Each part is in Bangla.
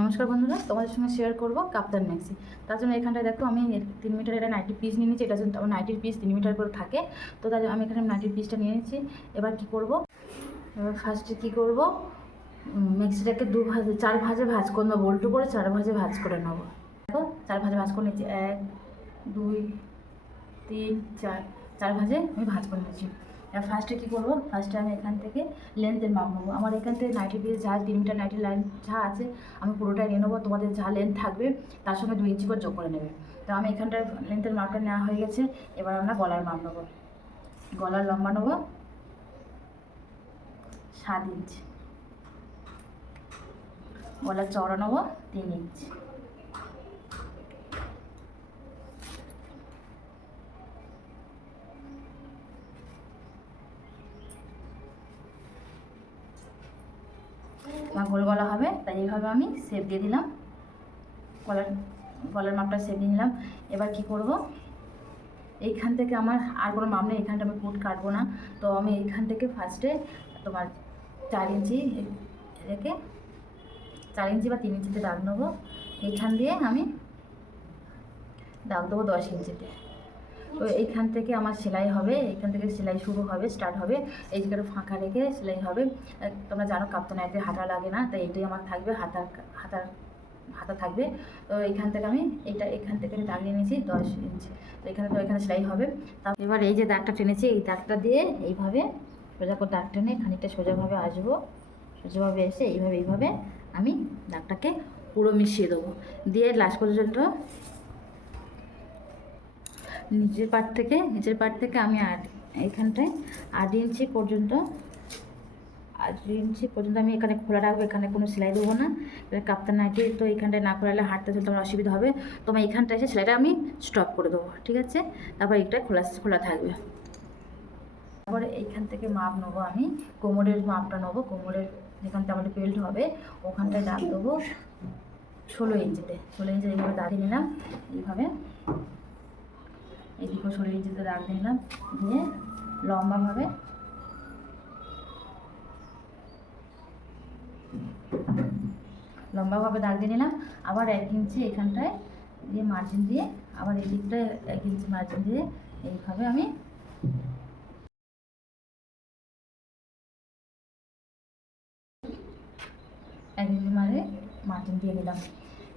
নমস্কার বন্ধুরা, তোমাদের সঙ্গে শেয়ার করব কাপ্তান ম্যাক্সি। তার জন্য এখানটায় দেখো আমি 3 মিটার এটা নাইটির পিস নিয়ে নিচ্ছি। এটা জন্য আমার নাইটির পিস 3 মিটার করে থাকে, তো তাই আমি এখানে নাইটির পিসটা নিয়ে নিচ্ছি। এবার কি করব, এবার ফার্স্টে কী করব, মিক্সিটাকে 4 ভাজে ভাজ করে নেবো, উল্টো করে 4 ভাজে ভাজ করে নেবো। দেখো 4 ভাজে ভাজ করে নিচ্ছি, 1 2 3 4 4 ভাজে আমি ভাজ করে নিচ্ছি। এবার ফার্স্টে কী করবো, ফার্স্টে আমি এখান থেকে লেন্থের মাপ নেবো। আমার এখান থেকে নাইটি পিস যা 3 মিটার নাইটি লাইন যা আছে আমি পুরোটাই নিয়ে নেবো। তোমাদের যা লেন্থ থাকবে তার সঙ্গে 2 ইঞ্চি করে যোগ করে নেবে। তো আমি এখানটায় লেন্থের মাপটা নেওয়া হয়ে গেছে। এবার আমরা গলার মাপ নেবো। গলার লম্বা নেবো 7 ইঞ্চি, গলার চওড়া নেবো 3 ইঞ্চি। আমার গোল গলা হবে, তাই এইভাবে আমি শেপ দিয়ে দিলাম। গলার মাপটা শেপ দিয়ে নিলাম। এবার কি করব, এইখান থেকে আমার আর কোনো মাপ নেই, এইখানটা আমি পুট কাটবো না। তো আমি এইখান থেকে ফার্স্টে তোমার 4 ইঞ্চি রেখে 4 ইঞ্চি বা 3 ইঞ্চিতে দাগ নেবো। এইখান দিয়ে আমি দাগ দেবো 10 ইঞ্চিতে। তো এইখান থেকে আমার সেলাই হবে, এইখান থেকে সেলাই শুরু হবে, স্টার্ট হবে। এই জায়গাটা ফাঁকা রেখে সেলাই হবে। তোমরা জানো কাপ্তান নাইটিতে হাতা লাগে না, তাই এটাই আমার থাকবে, হাতা থাকবে। তো এইখান থেকে আমি এখান থেকে দাগ নিয়ে নিয়েছি 10 ইঞ্চি। তো এখানে সেলাই হবে। তারপর এবার এই যে দাগটা টেনেছি, এই দাগটা দিয়ে এইভাবে সোজা করে দাগ টেনে খানিকটা সোজাভাবে আসবো। সোজাভাবে এসে এইভাবে আমি দাগটাকে পুরো মিশিয়ে দেবো, দিয়ে লাস্ট পর্যন্ত নিচের পার্ট থেকে আমি এইখানটায় 8 ইঞ্চি পর্যন্ত আমি এখানে খোলা রাখবো। এখানে কোনো সেলাই দেবো না। কাপ্তান নাইটি তো এইখানটায় না খোলালে হাঁটতে চলতে আমার অসুবিধা হবে। তো আমি এইখানটায় এসে সেলাইটা আমি স্টপ করে দেবো, ঠিক আছে? তারপর এইটা খোলা থাকবে। তারপরে এইখান থেকে মাপ নেবো, আমি কোমরের মাপটা নেবো। কোমরের যেখানটা আমাদের বেল্ট হবে ওখানটায় দাগ দেবো 16 ইঞ্চিতে। 16 ইঞ্চি এইভাবে দাগিয়ে নিলাম। এইভাবে এদিকেও 16 ইঞ্চিতে দাগ দিলাম, দিয়ে লম্বাভাবে দাগ দিয়ে নিলাম। আবার 1 ইঞ্চি এখানটায় দিয়ে মার্জিন দিয়ে, আবার এই দিকটায় 1 ইঞ্চি মার্জিন দিয়ে এইভাবে আমি মার্জিন দিয়ে নিলাম।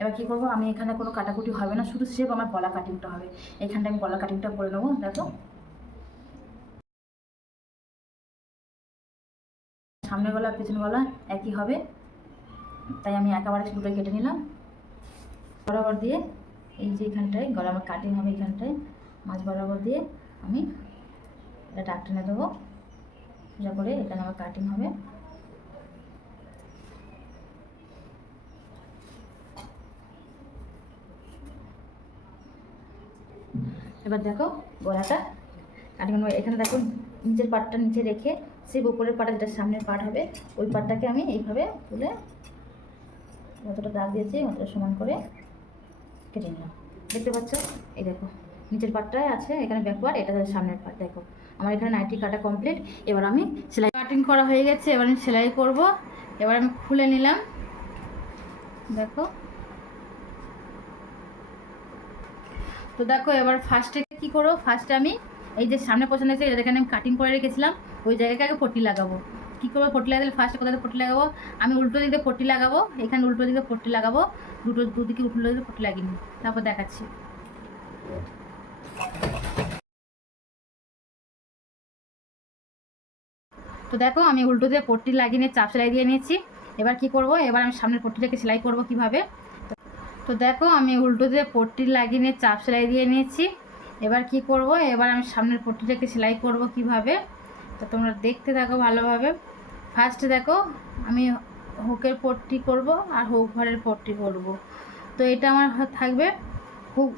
এবার কী করবো, আমি এখানে কোনো কাটাকুটি হবে না, শুধু সেভ আমার গলা কাটিংটা হবে। এখানটা আমি গলা কাটিংটা করে নেবো। দেখো সামনে গলা পেছনে গলা একই হবে, তাই আমি একেবারে দুটো কেটে নিলাম। বরাবর দিয়ে এই যে এখানটায় গলা আমার কাটিং হবে, এখানটায় মাঝ বরাবর দিয়ে আমি এটা দাগ টেনে দেবো সোজা করে। এখানে আমার কাটিং হবে। এবার দেখো গলাটা কাটিং এখানে দেখো নিচের পার্টটা নিচে রেখে সেই উপরের পার্টটা যেটা সামনের পার্ট হবে ওই পার্টটাকে আমি এইভাবে তুলে যতটা দাগ দিয়েছি অতটা সমান করে কেটে নিলাম। দেখতে পাচ্ছ, এই দেখো নিচের পার্টটাই আছে, এখানে ব্যাক পার্ট, এটা সামনের পার্ট। দেখো আমার এখানে নাইটি কাটা কমপ্লিট। এবার আমি সেলাই কাটিং করা হয়ে গেছে, এবার আমি সেলাই করব। এবার আমি খুলে নিলাম। দেখো তো দেখো এবার ফার্স্টে কী করবো, ফার্স্টে আমি এই যে সামনে পছন্দ হয়েছে এটা এখানে আমি কাটিং করে রেখেছিলাম, ওই জায়গাকে আগে পট্টি লাগাবো। কী করবো, পট্টি লাগালে ফার্স্টে কোথায় পট্টি লাগাবো, আমি উল্টো দিকে পট্টি লাগাবো। এখানে উল্টো দিকে পট্টি লাগাবো, দুদিকে উল্টো দিকে পট্টি লাগিয়ে নিই, তারপর দেখাচ্ছি। তো দেখো আমি উল্টো দিয়ে পট্টি লাগিয়ে নিয়ে চাপ সেলাই দিয়ে নিয়েছি। এবার কি করব, এবার আমি সামনের পট্টিটাকে সেলাই করব কিভাবে। তো দেখো আমি উল্টো দিয়ে পট্টি লাগিয়ে নিয়ে চাপ সেলাই দিয়ে নিয়েছি। এবার কি করব, এবার আমি সামনের পট্টিটাকে সেলাই করব কিভাবে, তো তোমরা দেখতে থাকো ভালোভাবে। ফার্স্টে দেখো আমি হুকের পট্টি করব আর হুক ঘরের পট্টি করব। তো এটা আমার থাকবে হুক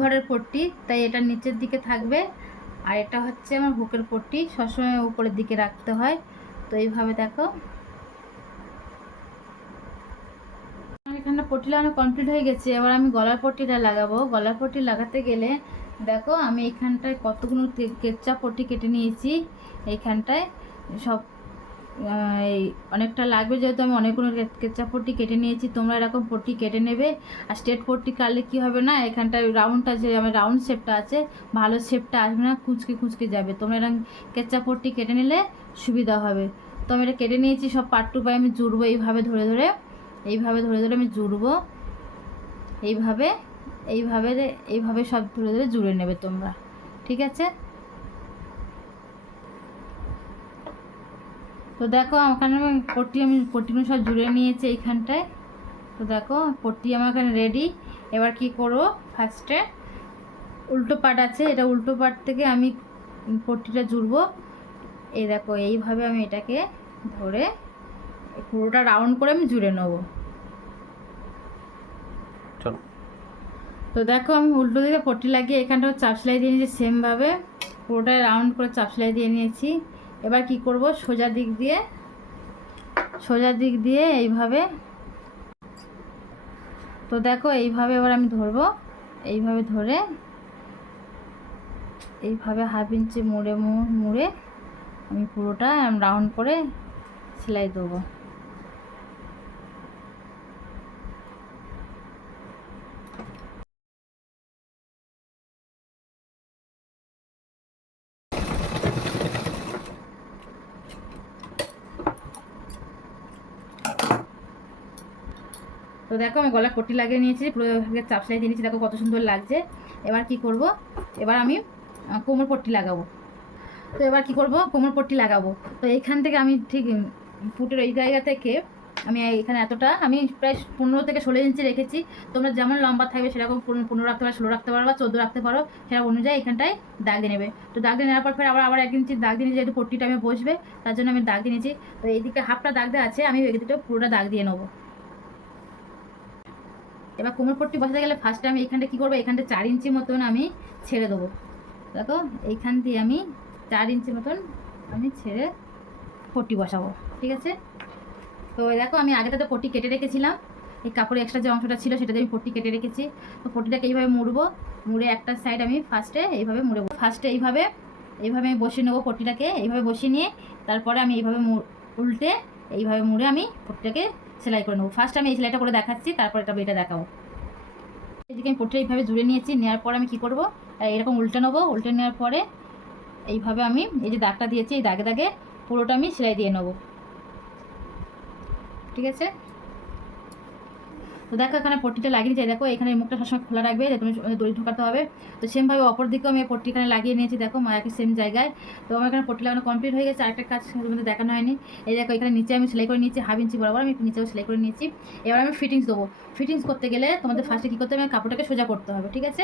ঘরের পট্টি, তাই এটা নিচের দিকে থাকবে। আর এটা হচ্ছে আমার হুকের পট্টি, সবসময় উপরের দিকে রাখতে হয়। তো এইভাবে দেখো এখানে পট্টি লাগানো কমপ্লিট হয়ে গেছে। এবার আমি গলার পট্টিটা লাগাবো। গলার পট্টি লাগাতে গেলে দেখো আমি এইখানটায় কতগুলো কেচ্চা পট্টি কেটে নিয়েছি। এইখানটায় সব এই অনেকটা লাগবে, যেহেতু আমি অনেকগুলো কেচাপ পট্টি কেটে নিয়েছি। তোমরা এরকম পট্টি কেটে নেবে। আর স্ট্রেট পট্টি কাটলে কী হবে না, এখানটায় রাউন্ডটা যে আমার রাউন্ড শেপটা আছে, ভালো শেপটা আসবে না, কুচকে কুচকে যাবে। তোমরা এরকম কেচাপ পট্টি কেটে নিলে সুবিধা হবে। তো আমি এটা কেটে নিয়েছি, সব পার্ট টু পাই আমি জুড়বো এইভাবে ধরে ধরে, এইভাবে ধরে ধরে আমি জুড়বো। এইভাবে এইভাবে এইভাবে সব ধরে ধরে জুড়ে নেবে তোমরা, ঠিক আছে? তো দেখো ওখানে আমি পট্টিগুলো সব জুড়ে নিয়েছি এইখানটায়। তো দেখো পট্টি আমার এখানে রেডি। এবার কি করবো, ফার্স্টে উল্টো পাট আছে, এটা উল্টো পাট থেকে আমি পট্টিটা জুড়বো। এই দেখো এইভাবে আমি এটাকে ধরে পুরোটা রাউন্ড করে আমি জুড়ে নেবো। তো দেখো আমি উল্টো দিকে পট্টি লাগিয়ে এখানটা চাপ সেলাই দিয়ে নিয়েছি, সেমভাবে পুরোটাই রাউন্ড করে চাপ সেলাই দিয়ে নিয়েছি। এবার কি করব, সোজা দিক দিয়ে এইভাবে। তো দেখো এইভাবে এবার আমি ধরবো, এইভাবে ধরে এইভাবে 1/2 ইঞ্চি মুড়ে আমি পুরোটা রাউন্ড করে সেলাই দেবো। তো দেখো আমি গলা পট্টি লাগিয়ে নিয়েছি, পুরো চাপ সেলাই দিয়ে নিয়েছি, দেখো কত সুন্দর লাগছে। এবার কি করব, এবার আমি কোমর পট্টি লাগাবো। তো এবার কি করব, কোমর পট্টি লাগাবো। তো এইখান থেকে আমি ঠিক ফুটের এই জায়গা থেকে আমি এখানে এতটা আমি প্রায় 15 থেকে 16 ইঞ্চি রেখেছি। তোমরা যেমন লম্বা থাকবে সেরকম 15 রাখতে পারো, 16 রাখতে পারো বা 14 রাখতে পারো, সেরকম অনুযায়ী এখানটায় দাগ দিয়ে নেবে। তো দাগ দিয়ে নেওয়ার পর ফের আবার 1 ইঞ্চি দাগ দিয়ে নিয়েছি, যেহেতু পট্টিটা আমি বসবে তার জন্য আমি দাগ দিয়ে নিয়েছি। তো এইদিকে হাফটা দাগ দেওয়া আছে, আমি এদিকে পুরোটা দাগ দিয়ে নেবো। এবার কোমর পট্টি বসাতে গেলে ফার্স্টে আমি এইখানটা কী করবো, এখানটা 4 ইঞ্চি মতন আমি ছেড়ে দেবো। দেখো এইখান দিয়ে আমি 4 ইঞ্চি মতন আমি ছেড়ে পট্টি বসাবো, ঠিক আছে? তো দেখো আমি আগে তো পট্টি কেটে রেখেছিলাম, এই কাপড়ের এক্সট্রা যে অংশটা ছিল সেটা দিয়ে আমি পট্টি কেটে রেখেছি। তো পট্টিটাকে এইভাবে মুড়ে একটা সাইড আমি ফার্স্টে এইভাবে এইভাবে আমি বসিয়ে নেবো পট্টিটাকে, এইভাবে বসিয়ে নিয়ে তারপরে আমি এইভাবে উল্টে এইভাবে মুড়ে আমি পট্টিটাকে সেলাই করে নেবো। ফার্স্ট আমি এই সেলাইটা করে দেখাচ্ছি, তারপর এটা দেখাবো। এদিকে আমি পট্টি এইভাবে জুড়ে নিয়েছি, নেওয়ার পরে আমি কী করবো, এরকম উল্টে নেবো। উল্টে নেওয়ার পরে এইভাবে আমি এই যে দাগটা দিয়েছি, এই দাগে পুরোটা আমি সেলাই দিয়ে নেবো, ঠিক আছে? তো দেখো এখানে পট্টিটা লাগিয়ে নিয়েছি, দেখো এখানে মুখটা সবসময় খোলা রাখবে, তুমি দড়ি ঢোকাতে হবে। তো সেমভাবে অপর দিকেও আমি পট্টি এখানে লাগিয়ে নিয়েছি, দেখো একই সেম জায়গায়। তো আমার এখানে পট্টি লাগানো কমপ্লিট হয়ে গেছে। আরেকটা কাজ তোমাদের দেখানো হয়নি, এই দেখো এখানে নিচে আমি সেলাই করে নিয়েছি 1/2 ইঞ্চি বরাবর, আমি নিচেও সেলাই করে নিয়েছি। এবার আমি ফিটিংস দেবো। ফিটিংস করতে গেলে তোমাদের ফার্স্টে কী করতে হবে, কাপড়টাকে সোজা করতে হবে, ঠিক আছে?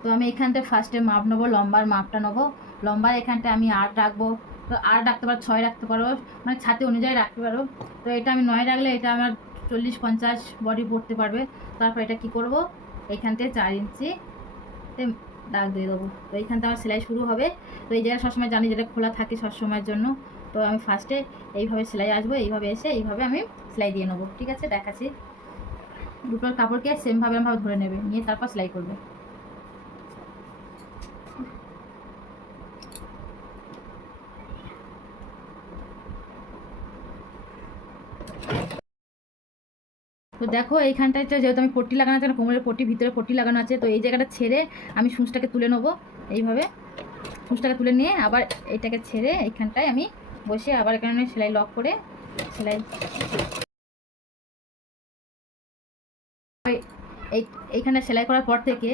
তো আমি এখানটা ফার্স্টে মাপ নেবো, লম্বার মাপটা নেবো। লম্বার এখানটা আমি 8 রাখবো। তো 8 রাখতে পারো, 6 রাখতে পারো, মানে ছাতি অনুযায়ী রাখতে পারো। তো এটা আমি 9 রাখলে এটা আমার 40-50 বডি পড়তে পারবে। তারপর এটা কি করব, এইখান থেকে 4 ইঞ্চি দাগ দিয়ে দেবো। তো এইখানটা আমার সেলাই শুরু হবে। তো এই জায়গায় সবসময় জানি যেটা খোলা থাকে সবসময়ের জন্য। তো আমি ফার্স্টে এইভাবে সেলাই আসবো, এইভাবে এসে এইভাবে আমি সেলাই দিয়ে নেবো, ঠিক আছে? দেখাচ্ছি। দুটোর কাপড়কে সেমভাবে ধরে নেবে, নিয়ে তারপর সেলাই করবে। তো দেখো এইখানটায় তো যেহেতু আমি পট্টি লাগানো আছে, কোমরের পট্টি ভিতরে পট্টি লাগানো আছে, তো এই জায়গাটা ছেড়ে আমি সূচটাকে তুলে নেবো। এইভাবে সূচটাকে তুলে নিয়ে আবার এইটাকে ছেড়ে এইখানটায় আমি বসে আবার এখানে সেলাই লক করে সেলাই এইখানে সেলাই করার পর থেকে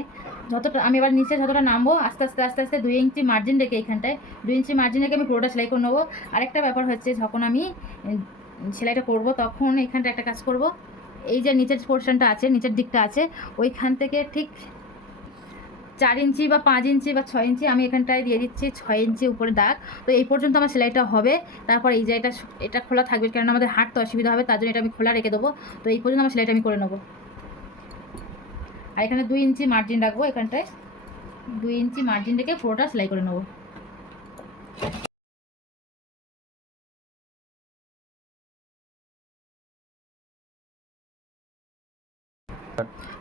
যতটা আমি এবার নিচে যতটা নামবো আস্তে আস্তে 2 ইঞ্চি মার্জিন রেখে এইখানটায় 2 ইঞ্চি মার্জিন রেখে আমি পুরোটা সেলাই করে নেবো। আরেকটা ব্যাপার হচ্ছে, যখন আমি সেলাইটা করব তখন এইখানটা একটা কাজ করব, এই যে নিচের পোর্শনটা আছে, নিচের দিকটা আছে, ওইখান থেকে ঠিক 4 ইঞ্চি বা 5 ইঞ্চি বা 6 ইঞ্চি আমি এখানটায় দিয়ে দিচ্ছি 6 ইঞ্চি উপরে দাগ। তো এই পর্যন্ত আমার সেলাইটা হবে। তারপর এই জায়গাটা এটা খোলা থাকবে, কারণ আমাদের হাঁটতে অসুবিধা হবে, তার জন্য এটা আমি খোলা রেখে দেবো। তো এই পর্যন্ত আমার সেলাইটা আমি করে নেবো। আর এখানে 2 ইঞ্চি মার্জিন রাখবো, এখানটায় 2 ইঞ্চি মার্জিন রেখে পুরোটা সেলাই করে নেবো।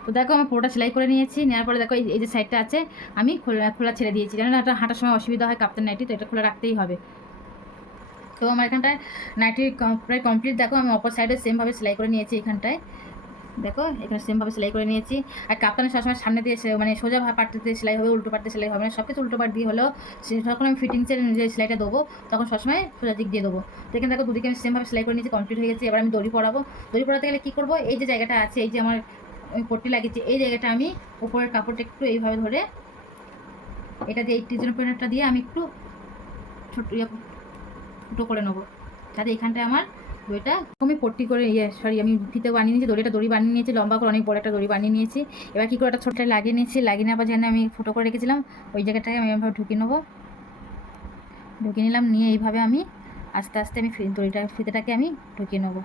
তো দেখো আমি পুরোটা সেলাই করে নিয়েছি, নেওয়ার পরে দেখো এই যে সাইডটা আছে আমি খোলা ছেড়ে দিয়েছি, জানো না এটা হাঁটার সময় অসুবিধা হয় কাপ্তান নাইটি, তো এটা খোলা রাখতেই হবে। তো আমার এখানটায় নাইটি প্রায় কমপ্লিট। দেখো আমি অপর সাইডে সেমভাবে সেলাই করে নিয়েছি, এখানটায় দেখো এখানে সেমভাবে সেলাই করে নিয়েছি। আর কাপ্তানে সবসময় সামনে দিয়ে মানে সোজা পাটতে সেলাই হবে, উল্টো পাটতে সেলাই হবে না, সব কিছু উল্টো পাট দিয়ে হলেও যখন আমি ফিটিংসের যে সেলাইটা দেবো তখন সবসময় সোজা দিক দিয়ে দেবো। তো এখানে দেখো দুদিকে আমি সেমভাবে সেলাই করে নিয়েছি, কমপ্লিট হয়ে গেছে। এবার আমি দড়ি পরাবো। দড়ি পরাতে গেলে কী করবো, এই যে জায়গাটা আছে, এই যে আমার পট্টি লাগিয়েছি, এই জায়গাটা আমি উপরের কাপড়টা একটু এইভাবে ধরে এটা দিয়ে এই টিজন পেনারটা দিয়ে আমি একটু ছোটো করে নেবো, যাতে এখানটায় আমার দড়িটা আমি পট্টি করে আমি ফিতে বানিয়ে নিয়েছি, দড়ি বানিয়ে নিয়েছি, লম্বা করে অনেক বড় একটা দড়ি বানিয়ে নিয়েছি। এবার কী করে একটা ছোটটা লাগিয়ে নিয়েছি, লাগিয়ে নেওয়ার যেন আমি ফটো করে রেখেছিলাম ওই জায়গাটাকে আমি এভাবে ঢুকিয়ে নেবো, ঢুকিয়ে নিলাম। নিয়ে এইভাবে আমি আস্তে আস্তে আমি ফিতেটাকে আমি ঢুকিয়ে নেবো।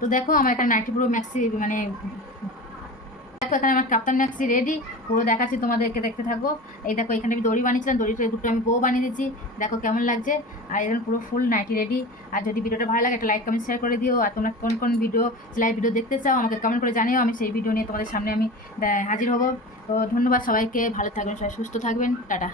তো দেখো আমার এখানে নাইটি পুরো ম্যাক্সি মানে দেখো এখানে আমার কাপ্তান ম্যাক্সি রেডি, পুরো দেখাচ্ছি তোমাদেরকে, দেখতে থাকো। এই দেখো এখানে আমি দড়ি বানিয়েছিলাম, দড়িটা দুটো আমি বউ বানিয়ে দিচ্ছি, দেখো কেমন লাগছে। আর এখানে পুরো ফুল নাইটি রেডি। আর যদি ভিডিওটা ভালো লাগে একটা লাইক কমেন্ট শেয়ার করে দিও। আর তোমরা কোন ভিডিও সেলাই ভিডিও দেখতে চাও আমাকে কমেন্ট করে জানিও, আমি সেই ভিডিও নিয়ে তোমাদের সামনে আমি হাজির হব। তো ধন্যবাদ সবাইকে, ভালো থাকবেন, সবাই সুস্থ থাকবেন, টাটা।